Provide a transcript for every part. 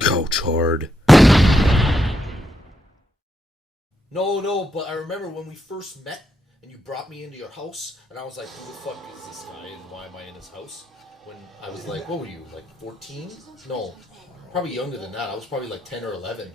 Couchhard. No, but I remember when we first met and you brought me into your house and I was like, who the fuck is this guy and why am I in his house? When I was like, what were you, like 14? No, probably younger than that. I was probably like 10 or 11.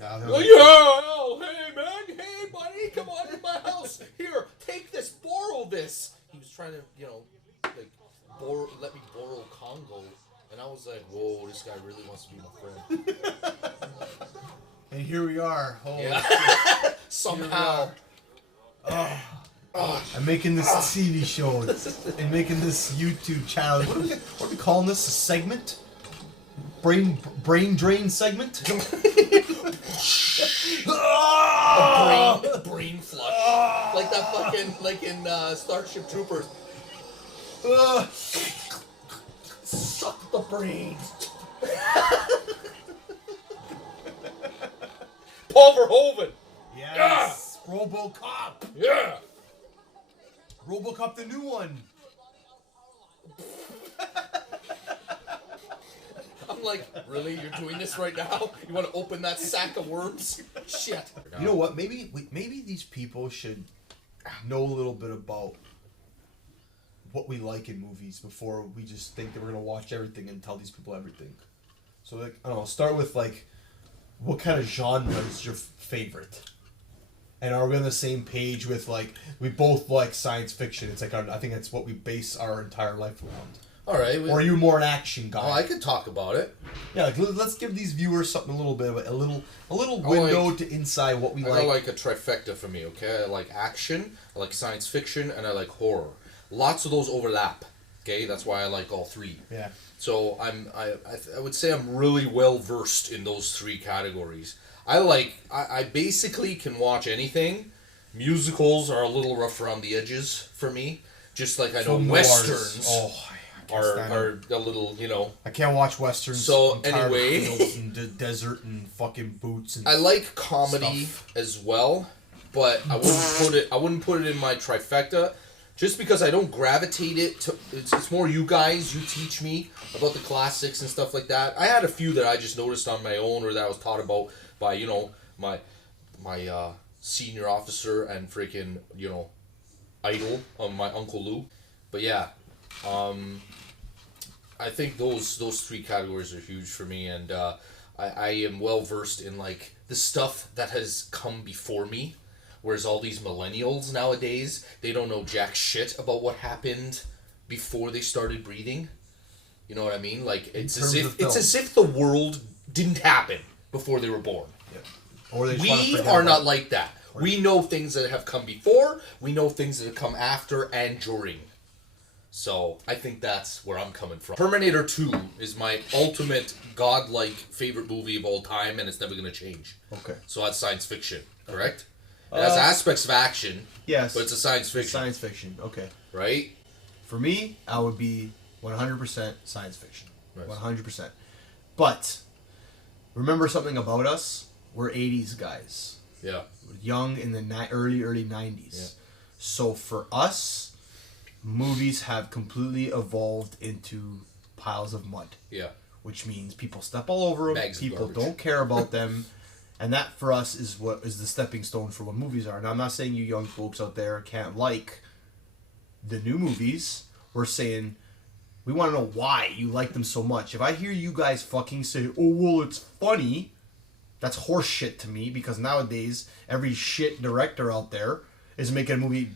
Like, hey man, hey buddy, come on in my house. Here, take this, borrow this. He was trying to, like, let me borrow Congo. And I was like, whoa, this guy really wants to be my friend. And here we are. Yeah. Somehow. I'm making this TV show and making this YouTube channel. What are we calling this? A segment? Brain drain segment? A brain flush. Like that fucking, like in Starship Troopers. Suck the brains. Paul Verhoeven. Yes. ROBOCOP. Yeah. ROBOCOP, the new one. I'm like, really? You're doing this right now? You want to open that sack of worms? Shit. You know what? Maybe these people should know a little bit about what we like in movies before we just think that we're gonna watch everything and tell these people everything. So, like, I don't know. Start with, like, what kind of genre is your favorite? And are we on the same page with, like, we both like science fiction? It's like, I think that's what we base our entire life around. All right. Or are you more an action guy? Oh, I could talk about it. Yeah, like, let's give these viewers something a little bit of a little window to inside what we like. I got like a trifecta for me, okay? I like action, I like science fiction, and I like horror. Lots of those overlap, okay? That's why I like all three. Yeah. So I would say I'm really well versed in those three categories. I basically can watch anything. Musicals are a little rough around the edges for me. Just like I know westerns are a little, I can't watch westerns. So I'm tired anyway, of fields and desert and fucking boots and I like comedy as well, but I wouldn't put it in my trifecta. Just because I don't gravitate it to, it's more you guys. You teach me about the classics and stuff like that. I had a few that I just noticed on my own, or that I was taught about by my senior officer and freaking idol, my Uncle Lou. But yeah, I think those three categories are huge for me, and I am well versed in like the stuff that has come before me. Whereas all these millennials nowadays, they don't know jack shit about what happened before they started breathing. You know what I mean? Like it's as if the world didn't happen before they were born. Yeah. Or we are not like that. We know things that have come before. We know things that have come after and during. So I think that's where I'm coming from. Terminator 2 is my ultimate godlike favorite movie of all time, and it's never going to change. Okay. So that's science fiction, correct? It has aspects of action. Yes. But it's a science fiction. Science fiction, okay. Right? For me, I would be 100% science fiction. Nice. 100%. But remember something about us? We're 80s guys. Yeah. We're young in the early 90s. Yeah. So for us, movies have completely evolved into piles of mud. Yeah. Which means people step all over them. Bags people of garbage. don't care about them. And that, for us, is what is the stepping stone for what movies are. Now, I'm not saying you young folks out there can't like the new movies. We're saying we want to know why you like them so much. If I hear you guys fucking say, oh, well, it's funny, that's horse shit to me, because nowadays, every shit director out there is making a movie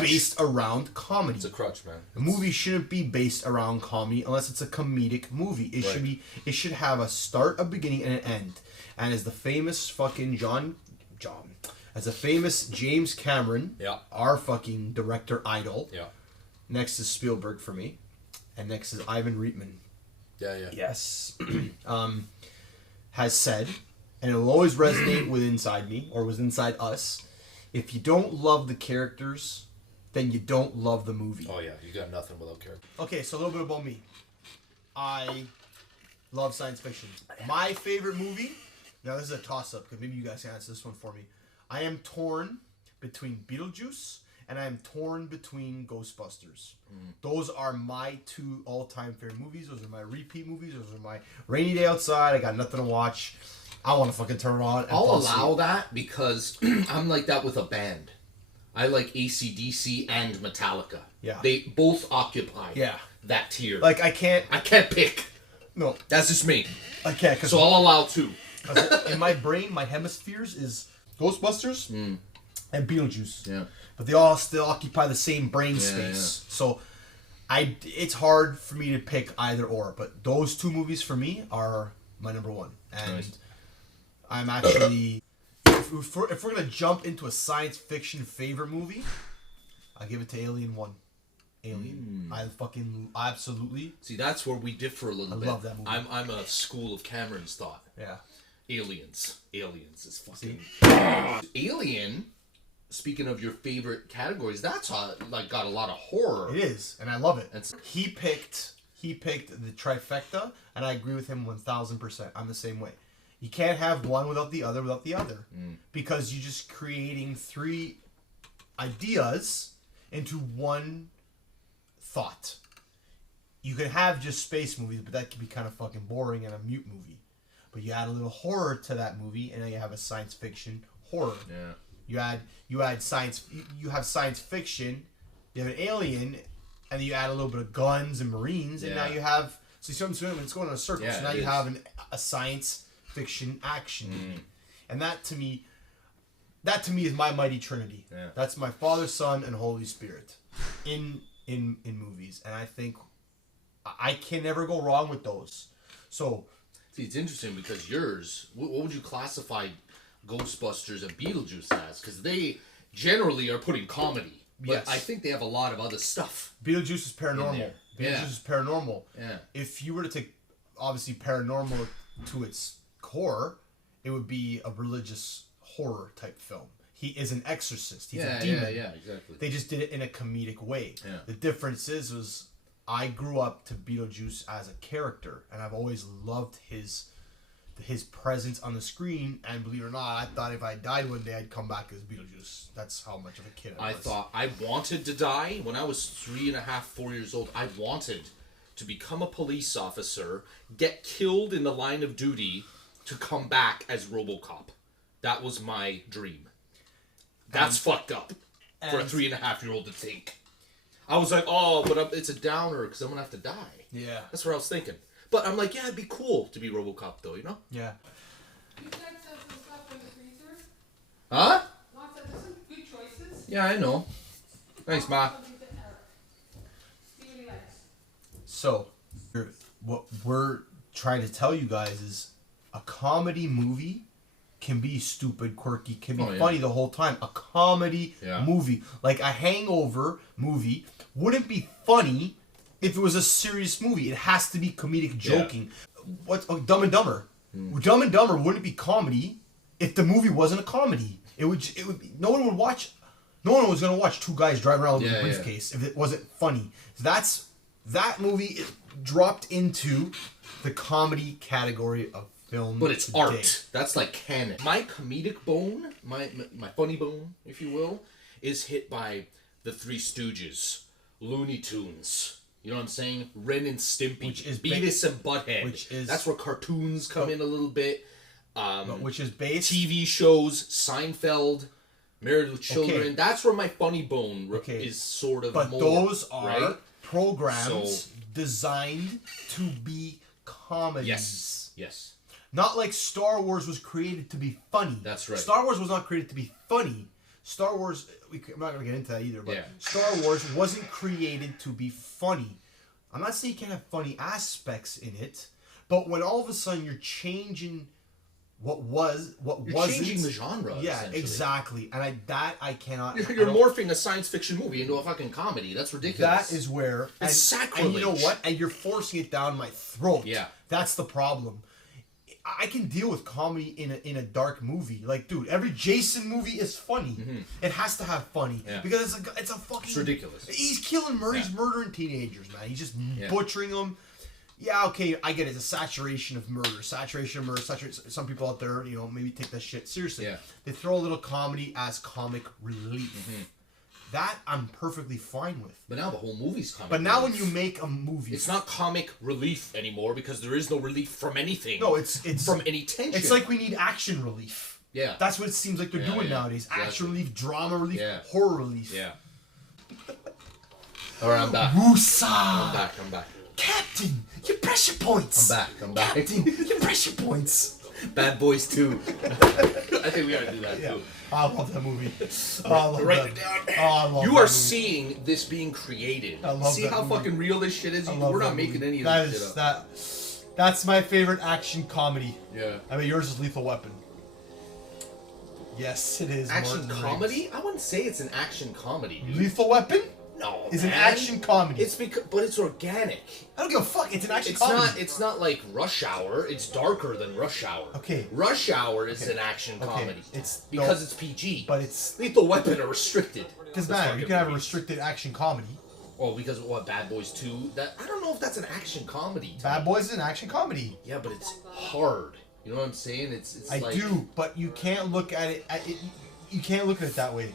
based around comedy. It's a crutch, man. A movie shouldn't be based around comedy unless it's a comedic movie. It should have a start, a beginning, and an end. And as the famous fucking as the famous James Cameron, our fucking director idol, next is Spielberg for me, and next is Ivan Reitman. Yeah. Yes. Has said, and it'll always resonate with inside me, or was inside us, if you don't love the characters, then you don't love the movie. Oh yeah, you got nothing without characters. Okay, so a little bit about me. I love science fiction. My favorite movie... Now, this is a toss-up, because maybe you guys can answer this one for me. I am torn between Beetlejuice and I'm torn between Ghostbusters. Those are my 2 all-time favorite movies. Those are my repeat movies. Those are my rainy day outside. I got nothing to watch. I want to fucking turn it on. And I'll allow that because I'm like that with a band. I like AC/DC and Metallica. Yeah. They both occupy that tier. Like, I can't pick. No. That's just me. I can't. So I'll allow 2. In my brain, my hemispheres is Ghostbusters and Beetlejuice. Yeah. But they all still occupy the same brain space. Yeah. So it's hard for me to pick either or. But those 2 movies for me are my number 1. And nice. I'm actually... If we're going to jump into a science fiction favorite movie, I'll give it to Alien 1. Alien. I fucking absolutely... See, that's where we differ a little bit. I love that movie. I'm a school of Cameron's thought. Yeah. Aliens is fucking... Alien, speaking of your favorite categories, that's like got a lot of horror. It is, and I love it. He picked the trifecta, and I agree with him 1000%. I'm the same way. You can't have one without the other, because you're just creating 3 ideas into one thought. You can have just space movies, but that can be kind of fucking boring and a mute movie. But you add a little horror to that movie, and now you have a science fiction horror. Yeah. You add science. You have science fiction. You have an alien, and you add a little bit of guns and marines, and now you have. So you see what I'm saying? It's going in a circle. Yeah, so now you have a science fiction action movie, and that to me is my mighty trinity. Yeah. That's my Father, Son, and Holy Spirit in movies, and I think I can never go wrong with those. So, see, it's interesting because yours. What would you classify Ghostbusters and Beetlejuice as? Because they generally are putting comedy, but I think they have a lot of other stuff. Beetlejuice is paranormal. Beetlejuice is paranormal. Yeah. If you were to take obviously paranormal to its core, it would be a religious horror type film. He is an exorcist. He's a demon. Yeah, exactly. They just did it in a comedic way. Yeah. The difference was I grew up to Beetlejuice as a character, and I've always loved his presence on the screen. And believe it or not, I thought if I died one day, I'd come back as Beetlejuice. That's how much of a kid I was. I thought I wanted to die when I was 3.5, 4 years old. I wanted to become a police officer, get killed in the line of duty, to come back as RoboCop. That was my dream. That's fucked up for a 3.5-year-old to think. I was like, oh, but it's a downer because I'm going to have to die. Yeah. That's what I was thinking. But I'm like, yeah, it'd be cool to be RoboCop, though, you know? Yeah. You said some stuff in the freezer? Huh? There's some good choices. Yeah, I know. Thanks, Ma. So, what we're trying to tell you guys is a comedy movie can be stupid, quirky, can be funny the whole time. A comedy movie, like a Hangover movie, wouldn't be funny if it was a serious movie. It has to be comedic joking. What's Dumb and Dumber? Dumb and Dumber wouldn't be comedy if the movie wasn't a comedy. It would be, no one would watch. No one was gonna watch 2 guys driving around with a briefcase if it wasn't funny. That movie dropped into the comedy category of film. But it's art. That's like canon. My comedic bone, my funny bone, if you will, is hit by the Three Stooges, Looney Tunes. You know what I'm saying? Ren and Stimpy, which is Beavis and Butthead. That's where cartoons come in a little bit. Which is based TV shows, Seinfeld, Married with Children. That's where my funny bone is sort of. But more, those are right? programs designed to be comedies. Yes. Not like Star Wars was created to be funny. That's right. Star Wars was not created to be funny. Star Wars, I'm not going to get into that either, but Star Wars wasn't created to be funny. I'm not saying you can't have funny aspects in it, but when all of a sudden you're changing what wasn't, changing the genre. Yeah, exactly. And I cannot. You're morphing a science fiction movie into a fucking comedy. That's ridiculous. That is where it's sacrilege. And you know what? And you're forcing it down my throat. Yeah, that's the problem. I can deal with comedy in a dark movie. Like, dude, every Jason movie is funny. Mm-hmm. It has to have funny because it's a fucking. It's ridiculous. He's killing He's murdering teenagers, man. He's just butchering them. Yeah, okay, I get it. It's a saturation of murder. Some people out there, maybe take that shit seriously. Yeah. They throw a little comedy as comic relief. That I'm perfectly fine with. But now the whole movie's comic. But now when relief. you make a movie, It's not comic relief anymore because there is no relief from anything. No, it's from any tension. It's like we need action relief. Yeah. That's what it seems like they're doing nowadays. Exactly. Action relief, drama relief, horror relief. Yeah. Alright, I'm back. Woosah! I'm back. Captain, your pressure points! I'm back. Captain, your pressure points! Bad Boys 2. I think we gotta do that too. I love that movie. Write it down. I love You that are movie. seeing this being created. I love See that how movie. fucking real this shit is? I love We're that not making movie. any That of this is shit up. That's my favorite action comedy. Yeah. I mean, yours is Lethal Weapon. Yes, it is. Action Martin comedy? Riggs. I wouldn't say it's an action comedy, dude. Lethal Weapon No, is an man. action comedy. It's because, but it's organic. I don't give a fuck. It's an action It's comedy. not. It's not like Rush Hour. It's darker than Rush Hour. Okay. Rush Hour is an action comedy. It's because it's PG. But it's Lethal Weapon are restricted. doesn't matter. You can have a restricted action comedy. Oh, because of what? Bad Boys 2? That I don't know if that's an action comedy. Bad Boys is an action comedy. Yeah, but it's hard. You know what I'm saying? It's I like... do, but you can't look at it. You can't look at it that way.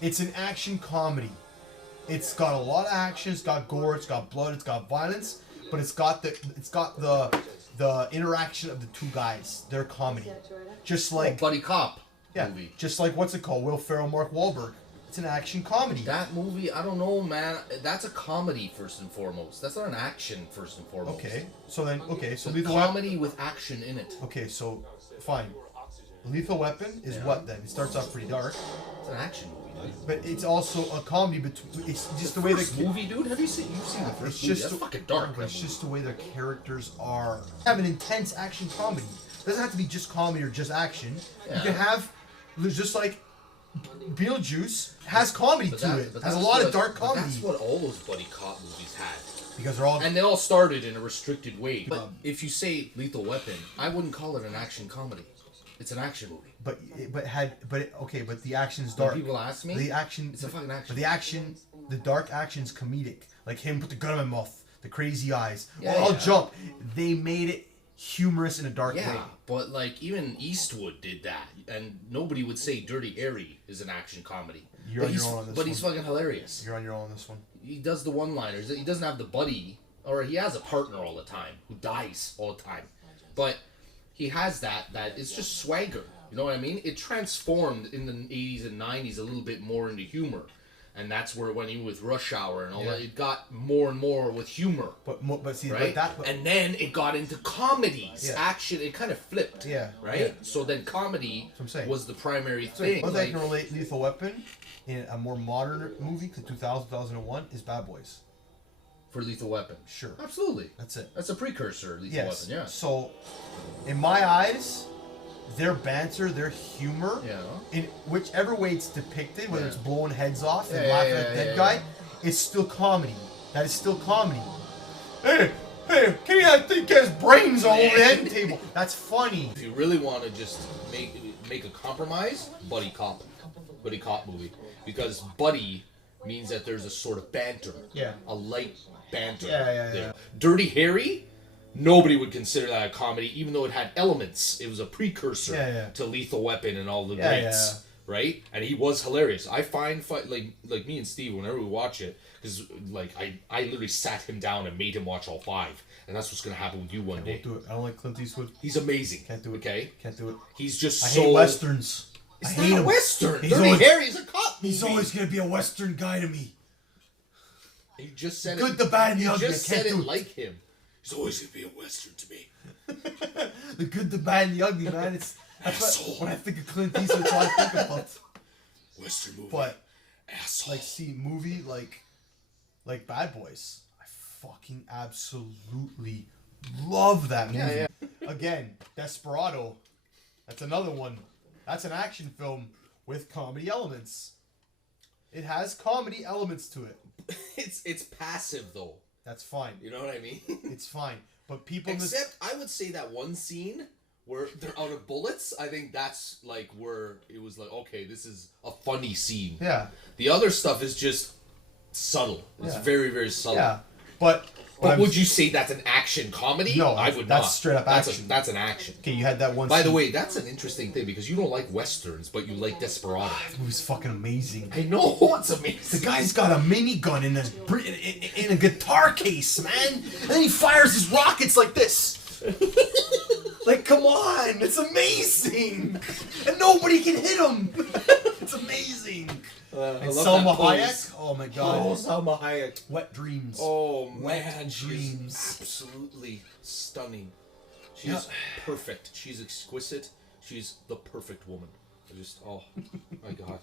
It's an action comedy. It's got a lot of action. It's got gore. It's got blood. It's got violence. But it's got the interaction of the two guys. Their comedy, just like buddy cop movie. Just like what's it called? Will Ferrell, Mark Wahlberg. It's an action comedy. That movie, I don't know, man. That's a comedy first and foremost. That's not an action first and foremost. Okay, so It's a Lethal Weapon. comedy with action in it. Okay, so fine. Lethal Weapon is what then? It starts off pretty dark. It's an action movie, dude. But it's also a comedy between. It's just the way First the movie, dude. You've seen the first It's movie? just That's fucking dark. But that it's movie. just the way their characters are. Have an intense action comedy. It doesn't have to be just comedy or just action. Yeah. You can have just like Beetlejuice has comedy But to that- it. but Has a that's lot of what- dark but comedy That's what all those buddy cop movies had. because they're all. And they all started in a restricted way. But if you say Lethal Weapon, I wouldn't call it an action comedy. It's an action movie. But the action's When dark. people ask me, The action. it's a fucking action. But the action, the dark action's comedic. Like him put the gun in my mouth, the crazy eyes. Yeah, I'll yeah. jump. They made it humorous in a dark way. Yeah, but like even Eastwood did that, and nobody would say Dirty Harry is an action comedy. You're on your own on this But he's one. fucking hilarious. You're on your own on this one. He does the one-liners. He doesn't have the buddy, or he has a partner all the time who dies all the time, but he has that it's just swagger. You know what I mean? It transformed in the 80s and 90s a little bit more into humor. And that's where it went in with Rush Hour and all that. It got more and more with humor. But see, Right? but And then it got into comedies. Yeah. Action, it kind of flipped. Yeah. Right? Yeah. So then comedy what I'm saying. was the primary So thing. one thing I can Like, relate Lethal Weapon in a more modern movie, to 2000, 2001, is Bad Boys. for Lethal Weapon. Sure. Absolutely. That's it. That's a precursor, Lethal Yes. Weapon, yeah. So, in my eyes, their banter, their humor, Yeah. in whichever way it's depicted, whether it's blowing heads off and Yeah, laughing yeah, at the yeah, dead yeah, guy, yeah. it's still comedy. That is still comedy. Hey, give me that thing guy's brains all over the end table. That's funny. If you really want to just make a compromise, buddy cop movie, because buddy means that there's a sort of banter, a light banter. Yeah. there. Dirty Harry, nobody would consider that a comedy, even though it had elements. It was a precursor to Lethal Weapon and all the greats, right? And he was hilarious. I find like me and Steve, whenever we watch it, because like I literally sat him down and made him watch all 5. And that's what's gonna happen with you one day. Won't do it. I don't like Clint Eastwood. He's amazing. Can't do it. Okay? Can't do it. He's just I so... hate westerns. It's I not hate a him. western. He's Dirty always- Harry's a cop movie. He's always gonna be a western guy to me. You just said Good, it. the bad, and the You ugly. just I can't said it do it. like him. He's always gonna be a western to me. The good, the bad, and the ugly, man. That's Asshole. when I think of Clint Eastwood, that's all I think about. Western movie. But Asshole. like, see, movie like Bad Boys, I fucking absolutely love that movie. Yeah. Again, Desperado. That's another one. That's an action film with comedy elements. It has comedy elements to it. It's passive though. That's fine. You know what I mean? It's fine. But people Except I would say that one scene where they're out of bullets, I think that's like where it was like, okay, this is a funny scene. Yeah. The other stuff is just subtle. It's Yeah. very, very subtle. Yeah. But But would you say that's an action comedy? No, I would that's not. straight up action. That's an action. Okay, you had that one. By the scene- way, that's an interesting thing because you don't like westerns, but you like Desperado. That movie's fucking amazing. I know it's amazing. The guy's got a minigun in a guitar case, man, and then he fires his rockets like this. Like, come on, it's amazing, and nobody can hit him. It's amazing. I And love Selma that pose. Hayek. Oh my god. Oh, Salma Hayek. Wet dreams. Oh Wet man, she's dreams. absolutely stunning. She's perfect. She's exquisite. She's the perfect woman. I just, oh my god.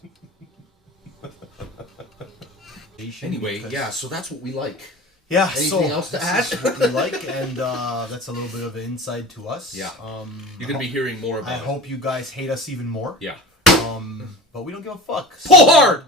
Anyway, yeah. So that's what we like. Yeah. Anything else to this add? is what we like, and that's a little bit of an insight to us. Yeah. You're gonna be hearing more about I it. hope you guys hate us even more. Yeah. But we don't give a fuck. Pull hard!